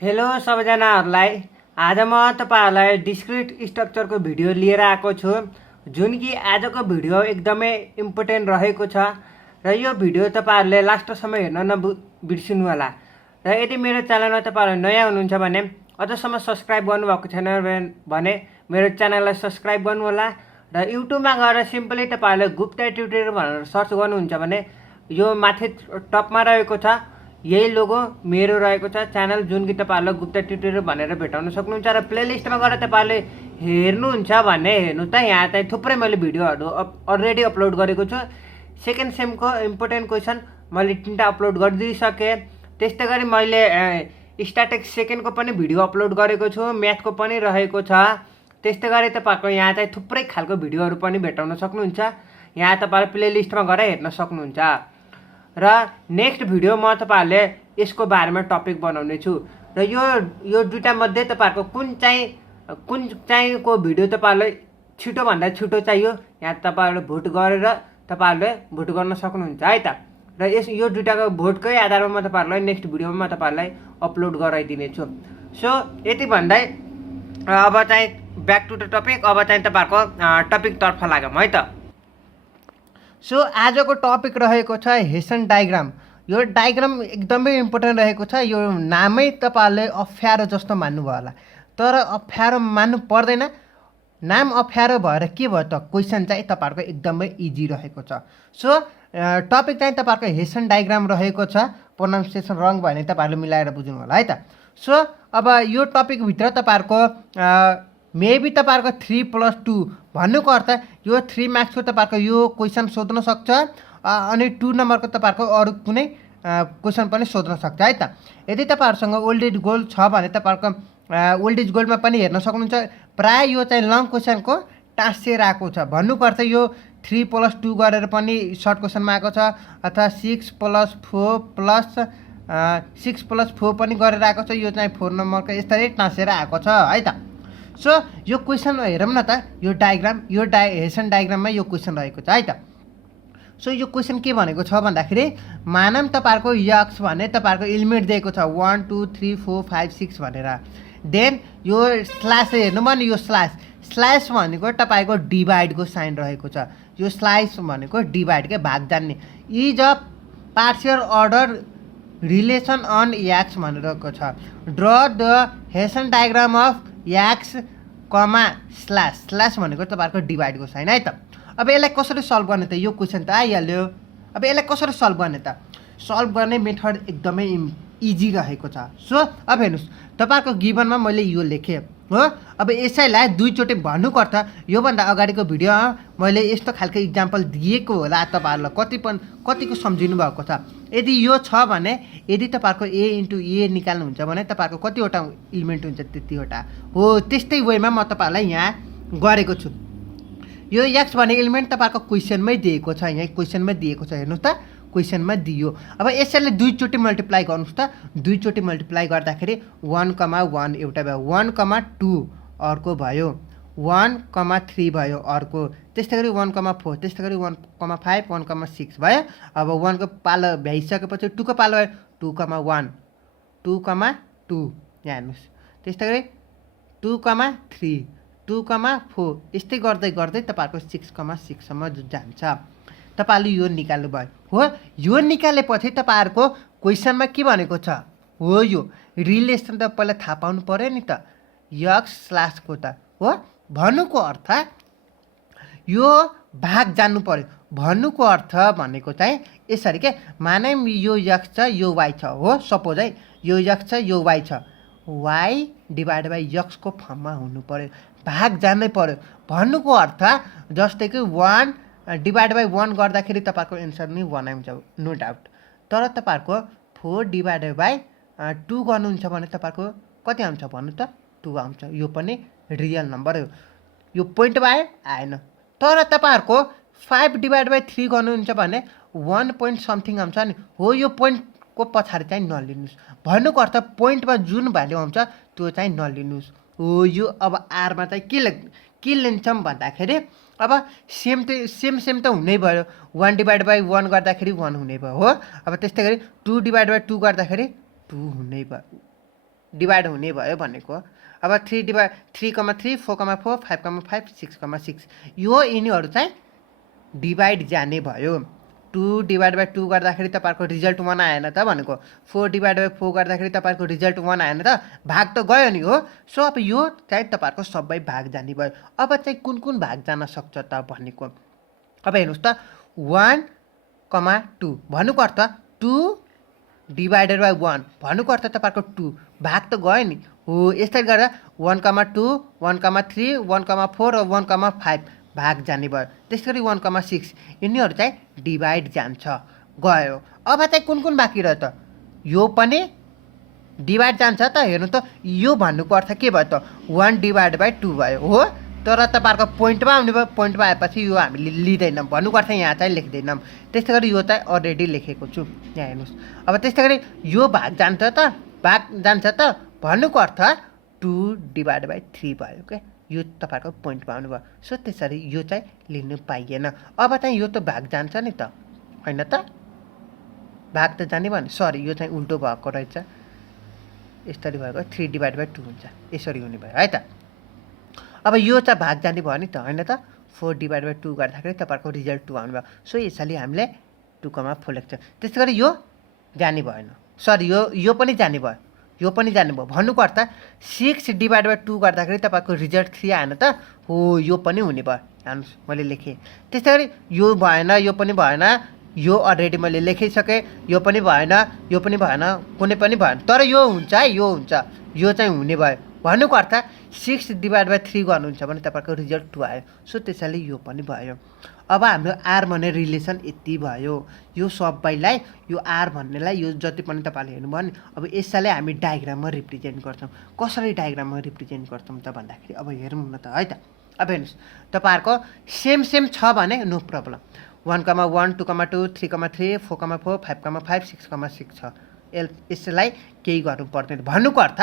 Hello सबैजनाहरूलाई आज म तपाईहरुलाई डिस्क्रिट स्ट्रक्चरको भिडियो लिएर आएको छु जुन कि आजको भिडियो एकदमै इम्पोर्टेन्ट रहेको छ र यो भिडियो तपाईहरुले लास्टसम्म हेर्न नबिर्सिनु होला। र यदि मेरो च्यानलमा तपाईहरु नयाँ हुनुहुन्छ भने अझसम्म सब्स्क्राइब गर्नुभएको छैन भने मेरो च्यानललाई सब्स्क्राइब गर्नु होला र युट्युबमा गएर सिम्पली तपाईहरुले गुप्ता ट्युटोरियल भनेर सर्च गर्नुहुन्छ भने यो माथि टपमा रहेको छ यही लोगो मेरो रहेको छ च्यानल जुन कि तपाईहरुले गुप्ता ट्युटोरियल भनेर भेटाउन सक्नुहुन्छ र प्लेलिस्टमा गएर तपाईहरुले हेर्नुहुन्छ भने हेर्नु त यहाँ चाहिँ थुप्रै मैले भिडियोहरु अलरेडी अपलोड गरेको छु। सेकेन्ड सेमको इम्पोर्टेन्ट क्वेशन मैले 3टा अपलोड गरिदिसके। त्यस्तै गरी मैले स्ट्याटिक्स सेकेन्डको पनि भिडियो अपलोड गरेको छु, म्याथको पनि रहेको छ। त्यस्तै गरी तपाईहरुको यहाँ चाहिँ थुप्रै खालको भिडियोहरु पनि भेटाउन सक्नुहुन्छ। यहाँ तपाईहरु प्लेलिस्टमा गएर हेर्न सक्नुहुन्छ। र नेक्स्ट भिडियो म तपाईहरुले यसको बारेमा टपिक बनाउने छु र यो दुईटा मध्ये तपाईहरुको कुन चाहिँ को भिडियो तपाईहरुलाई छिटो भन्दा छिटो चाहियो यहाँ तपाईहरुले भोट गरेर तपाईहरुले भोट गर्न सक्नुहुन्छ है त। र यो दुईटाको भोटकै आधारमा म तपाईहरुलाई नेक्स्ट भिडियोमा म तपाईहरुलाई अपलोड गराइदिने छु। सो यति भन्दै अब चाहिँ ब्याक टु द टपिक। अब चाहिँ तपाईहरुको टपिक तर्फ लागौं है त। सो आजको टपिक रहेको छ हेसन डायग्राम। यो डायग्राम एकदमै इम्पोर्टेन्ट रहेको छ। यो नामै तपाईहरुले अप्ठ्यारो जस्तो मान्नुभयो होला, तर अप्ठ्यारो मान्नु पर्दैन। नाम अप्ठ्यारो भएर के भयो त क्वेशन चाहिँ तपाईहरुको एकदमै इजी रहेको छ। सो टपिक चाहिँ तपाईहरुको हेसन डायग्राम रहेको छ। प्रोनाउन्सिएसन रङ भयो भने तपाईहरुले मिलाएर बुझ्नु होला है त। सो अब यो टपिक भित्र तपाईहरुको मेबी तपाईहरुको 3+2 भन्नुको अर्थ यो 3 मार्क्सको तपाईहरुको यो क्वेशन सोध्न सक्छ अनि 2 नम्बरको तपाईहरुको अरु कुनै क्वेशन पनि सोध्न सक्छ है त। यदि तपाईहरुसँग ओल्ड एज गोल छ भने तपाईहरुको ओल्ड एज गोलमा पनि हेर्न सक्नुहुन्छ। प्राय यो चाहिँ लङ क्वेशनको टाँसिएर आएको छ। भन्नुको अर्थ यो 3+2 गरेर पनि सर्ट क्वेशनमा आएको छ अथवा 6+4 पनि गरेर आएको छ। यो चाहिँ 4 नम्बरको यसरी टाँसेर आएको छ है त। सो यो क्वेशन हेरौँ न त। यो डायग्राम हेसन डायग्राममा यो क्वेशन रहेको छ है त। सो यो क्वेशन के भनेको छ भन्दाखेरि मानम तपाईहरुको यक्स भने तपाईहरुको एलिमेन्ट दिएको छ 1 2 3 4 5 6 भनेर। देन यो स्ल्यास हेर्नु भने यो स्ल्यास भनेको तपाईको डिभाइडको साइन रहेको छ। यो स्ल्यास भनेको डिभाइड के भाग जान्ने is a partial order relation on X भनेको छ। Draw the Hasse diagram of X comma slash भनेको तपाईहरुको डिभाइडको साइन है त। अब यसलाई कसरी सल्भ गर्ने त? यो क्वेशन त आइहाल्यो। अब यसलाई कसरी सल्भ गर्ने त? सल्भ गर्ने मेथड एकदमै इजी रहेको छ। सो अब हेर्नुस् तपाईहरुको गिभनमा मैले यो लेखेँ हो। अब यसैलाई दुईचोटि भन्नुको अर्थ योभन्दा अगाडिको भिडियोमा मैले यस्तो खालको इक्जाम्पल दिएको होला तपाईहरुलाई कतिको सम्झिनु भएको छ। यदि यो छ भने यदि तपाईहरुको a * a निकाल्नुहुन्छ भने तपाईहरुको कतिवटा एलिमेन्ट हुन्छ त्यतिवटा हो। त्यस्तै वेमा म तपाईहरुलाई यहाँ गरेको छु। यो x भन्ने एलिमेन्ट तपाईहरुको क्वेशनमै दिएको छ। यहाँ क्वेशनमै दिएको छ हेर्नुस् त, क्वेशनमा दियो। अब यसैले दुईचोटि मल्टिप्लाई गर्नुस् त। दुईचोटि मल्टिप्लाई गर्दाखेरि 1,1 एउटा भयो, 1,2 अर्को भयो, 1,3 भयो अर्को, त्यस्तै गरी 1,4, त्यस्तै गरी 1,5, 1,6 भयो। अब 1 को पालो भ्याइसकेपछि 2 को पालो भयो 2,1, 2,2 यहाँ हेर्नुस्। त्यस्तै गरी 2,3, 2,4 यस्तै गर्दै गर्दै तपाईहरुको 6,6 सम्म जान्छ। तपाईहरुले यो निकाल्नु भयो हो। यो निकालेपछि तपाईहरुको क्वेशनमा के भनेको छ हो। यो रिलेसन त पहिला थाहा पाउनु पर्यो नि त x स्ल्यासको त हो। भन्नुको अर्थ यो भाग जान्नु पर्यो। भन्नुको अर्थ भनेको चाहिँ यसरी के माने यो x छ यो y छ हो। सपोज है यो x छ यो y छ, y डिभाइड बाइ x को फर्ममा हुनु पर्यो, भाग जान्नै पर्यो। भन्नुको अर्थ जस्तै कि 1 डिभाइड बाइ 1 गर्दाखेरि तपाईहरुको एन्सर नै 1 आउँछ नो डाउट। तर तपाईहरुको 4 डिभाइड बाइ 2 गर्नुहुन्छ भने तपाईहरुको कति आउँछ भन्नु त 2 आउँछ। यो पनि रियल नम्बर हो। यो पोइन्ट बाइ आएन। तर तपाईहरुको 5 डिभाइड बाइ 3 गर्नुहुन्छ भने 1 पोइन्ट समथिङ आउँछ नि हो। यो पोइन्टको पछाडि चाहिँ नलिनुस्। भन्नुको अर्थ पोइन्टमा जुन भ्यालु आउँछ त्यो चाहिँ नलिनुस् हो। यो अब आरमा चाहिँ के लिन्छौँ भन्दाखेरि अब सेम त हुनै भयो। 1 डिभाइड बाइ 1 गर्दाखेरि 1 हुने भयो हो। अब त्यस्तै गरी 2 डिभाइड बाइ 2 गर्दाखेरि 2 हुने भयो डिभाइड हुने भयो भनेको। अब 3 3, 4, 4, 5, 5, 6, यो यिनीहरू चाहिँ डिभाइड जाने भयो। 2 डिभाइड बाई 2 गर्दाखेरि तपाईँहरूको रिजल्ट 1 आएन त भनेको। 4 डिभाइड बाई 4 गर्दाखेरि तपाईँहरूको रिजल्ट 1 आएन त, भाग त गयो नि हो। सो अब यो चाहिँ तपाईँहरूको सबै भाग जाने भयो। अब चाहिँ कुन कुन भाग जान सक्छ त भनेको। अब हेर्नुहोस् त 1, 2 भन्नुको अर्थ 2 डिभाइडेड बाई 1 भन्नुको अर्थ तपाईँहरूको 2 भाग त गयो नि हो। यस्तै गरेर 1, 2, 1, 3, 1, 4 र 1, 5 भाग जाने भयो। त्यस्तै गरी 1, 6 यिनीहरू चाहिँ डिभाइड जान्छ गयो। अब चाहिँ कुन कुन बाँकी रह्यो त, यो पनि डिभाइड जान्छ त। हेर्नु त यो भन्नुको अर्थ के भयो त 1 डिभाइड बाई 2 भयो हो। तर तपाईँहरूको पोइन्टमा आउने भयो, पोइन्टमा आएपछि यो हामीले लिँदैनौँ भन्नुको अर्थ यहाँ चाहिँ लेख्दैनौँ। त्यस्तै गरी यो चाहिँ अलरेडी लेखेको छु यहाँ हेर्नुहोस्। अब त्यस्तै गरी यो भाग जान्छ त भन्नुको अर्थ 2 डिभाइड बाई 3 भयो क्या, यो तपाईँहरूको पोइन्टमा आउनु भयो। सो त्यसरी यो चाहिँ लिनु पाइएन। अब चाहिँ यो त भाग जान्छ नि त होइन त, भाग त जाने भयो नि, सरी यो चाहिँ उल्टो भएको रहेछ। यसरी भएको 3 डिभाइड बाई 2 हुन्छ, यसरी हुने भयो है त। अब यो चाहिँ भाग जाने भयो नि त होइन त। 4 डिभाइड बाई 2 गर्दाखेरि तपाईँहरूको रिजल्ट 2 आउनु भयो। सो यसरी हामीले 2,4 लेख्छ। त्यस्तै गरी यो जाने भएन, सरी यो पनि जाने भयो, यो पनि जाने भयो भन्नुको अर्थ 6 डिभाइड बाई 2 गर्दाखेरि तपाईँको रिजल्ट 3 आएन त हो, यो पनि हुने भयो। हेर्नुहोस् मैले लेखेँ। त्यस्तै गरी यो भएन, यो पनि भएन, यो अलरेडी मैले लेखिसकेँ, यो पनि भएन, यो पनि भएन, कुनै पनि भएन, तर यो हुन्छ है, यो हुन्छ, यो चाहिँ हुने भयो भन्नुको अर्थ 6 डिभाइड बाई 3 गर्नुहुन्छ भने तपाईँको रिजल्ट 2 आयो। सो त्यसैले यो पनि भयो। अब हाम्रो आर भन्ने रिलेसन यति भयो। यो सबैलाई, यो आर भन्नेलाई, यो जति पनि तपाईँले हेर्नुभयो नि, अब यसैलाई हामी डायग्राममा रिप्रेजेन्ट गर्छौँ। कसरी डायग्राममा रिप्रेजेन्ट गर्छौँ त भन्दाखेरि अब हेरौँ न त है त। अब हेर्नुहोस् तपाईँहरूको सेम छ भने नो प्रब्लम। 1, 1, 2, 2, 3, 3, 4, 4, 5, 5, 6, छ। यसलाई केही गर्नु पर्दैन भन्नुको अर्थ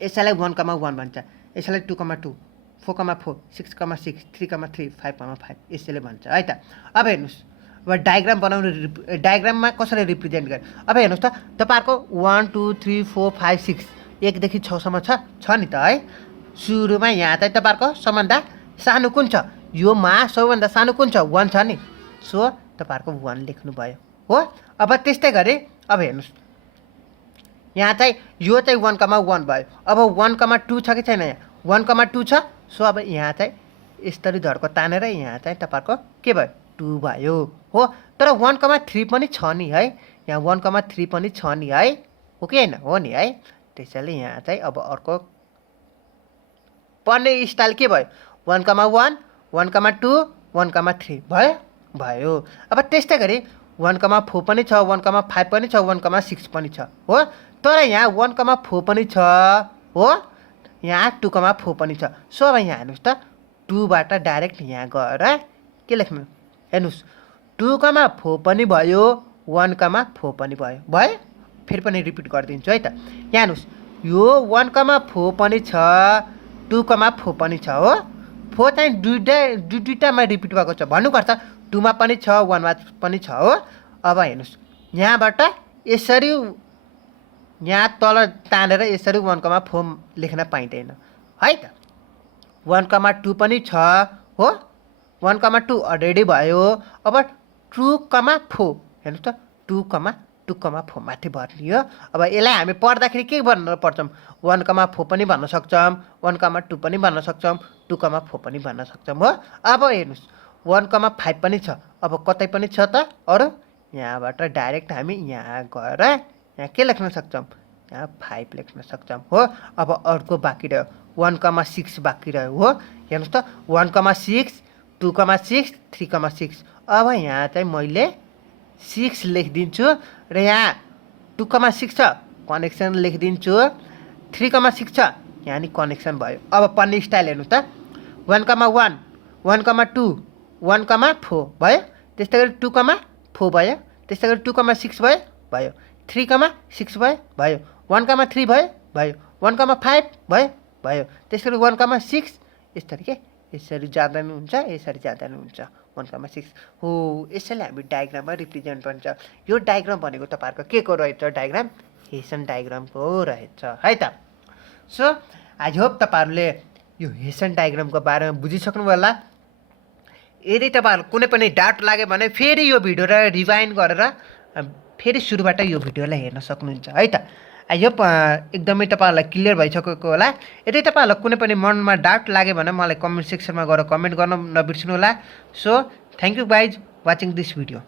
यसैलाई 1, 1 भन्छ, यसैलाई 2, 2, 4, 4, 6, 6, 3, 3, 5, 5 यसैले भन्छ है त। अब हेर्नुहोस् अब डायग्राम बनाउनु, डायग्राममा कसरी रिप्रेजेन्ट गर्ने। अब हेर्नुहोस् त तपाईँहरूको 1, 2, 3, 4, 5, 6 1 देखि 6 सम्म छ नि त है। सुरुमा यहाँ चाहिँ तपाईँहरूको सबभन्दा सानो कुन छ, योमा सबैभन्दा सानो कुन छ 1 छ नि। सो तपाईँहरूको 1 लेख्नु भयो हो। अब त्यस्तै गरी अब हेर्नुहोस् यहाँ चाहिँ यो चाहिँ 1, 1 भयो। अब 1, 2 छ कि छैन, यहाँ 1, 2 छ। सो अब यहाँ चाहिँ यसरी धर्को तानेर यहाँ चाहिँ तपाईँहरूको के भयो 2 भयो हो। तर 1, 3 पनि छ नि है, यहाँ 1, 3 पनि छ नि है, हो कि होइन, हो नि है। त्यसैले यहाँ चाहिँ अब अर्को पढ्ने स्टाइल के भयो 1, 1, 1, 2, 1, 3 भयो। अब त्यस्तै गरी 1, 4 पनि छ, 1, 5 पनि छ, 1, 6 पनि छ हो। तर यहाँ 1, 4 पनि छ हो, यहाँ 2, 4 पनि छ। सो अब यहाँ हेर्नुहोस् त 2 बाट डाइरेक्ट यहाँ गएर के लेख्नु, हेर्नुहोस् 2, 4 पनि भयो, 1, 4 पनि भयो। फेरि पनि रिपिट गरिदिन्छु है त। यहाँ हेर्नुहोस् यो 1, 4 पनि छ, 2, 4 पनि छ हो। 4 चाहिँ दुईटामा रिपिट भएको छ भन्नुको अर्थ 2 मा पनि छ, 1 मा पनि छ हो। अब हेर्नुहोस् यहाँबाट यसरी यहाँ तल तानेर यसरी 1, 4 लेख्न पाइँदैन है त। 1, 2 पनि छ हो, 1, 2 अलरेडी भयो। अब 2, 4 हेर्नुहोस् त 2, 4 माथि भर्ने हो। अब यसलाई हामी पढ्दाखेरि के भन्न पर्छौँ 1, 4 पनि भन्न सक्छौँ, 1, 2 पनि भन्न सक्छौँ, 2, 4 पनि भन्न सक्छौँ हो। अब हेर्नुहोस् 1, 5 पनि छ, अब कतै पनि छ त अरू, यहाँबाट डाइरेक्ट हामी यहाँ गएर यहाँ के लेख्न सक्छौँ, यहाँ 5 लेख्न सक्छौँ हो। अब अर्को बाँकी रह्यो 1, 6 बाँकी रह्यो हो। हेर्नुहोस् त 1, 6, 2, 6, 3, 6। अब यहाँ चाहिँ मैले 6 लेखिदिन्छु र यहाँ 2, 6 छ कनेक्सन लेखिदिन्छु, 3, 6 छ यहाँ नि कनेक्सन भयो। अब पढ्ने स्टाइल हेर्नु त 1, 1, 1, 2, 1, 4 भयो। त्यस्तै गरी 2, 4 भयो। त्यस्तै गरी 2, 6 भयो, 3, 6 भयो, 1, 3 भयो, 1, 5 भयो। त्यसरी 1, 6 यसरी जाँदा पनि हुन्छ, यसरी जाँदा पनि हुन्छ 1, 6 हो। यसैले हामी डायग्राममा रिप्रेजेन्ट भन्छ। यो डायग्राम भनेको तपाईँहरूको के को रहेछ डायग्राम, हेसन डायग्राम पो रहेछ है त। सो आई होप तपाईँहरूले यो हेसन डायग्रामको बारेमा बुझिसक्नु होला। यदि तपाईँहरू कुनै पनि डाउट लाग्यो भने फेरि यो भिडियोलाई रिवाइन्ड गरेर फेरि सुरुबाट यो भिडियोलाई हेर्न सक्नुहुन्छ है त। आई होप एकदमै तपाईँहरूलाई क्लियर भइसकेको होला। यदि तपाईँहरूलाई कुनै पनि मनमा डाउट लाग्यो भने मलाई कमेन्ट सेक्सनमा गएर कमेन्ट गर्न नबिर्सनु होला। So thank you guys watching this video.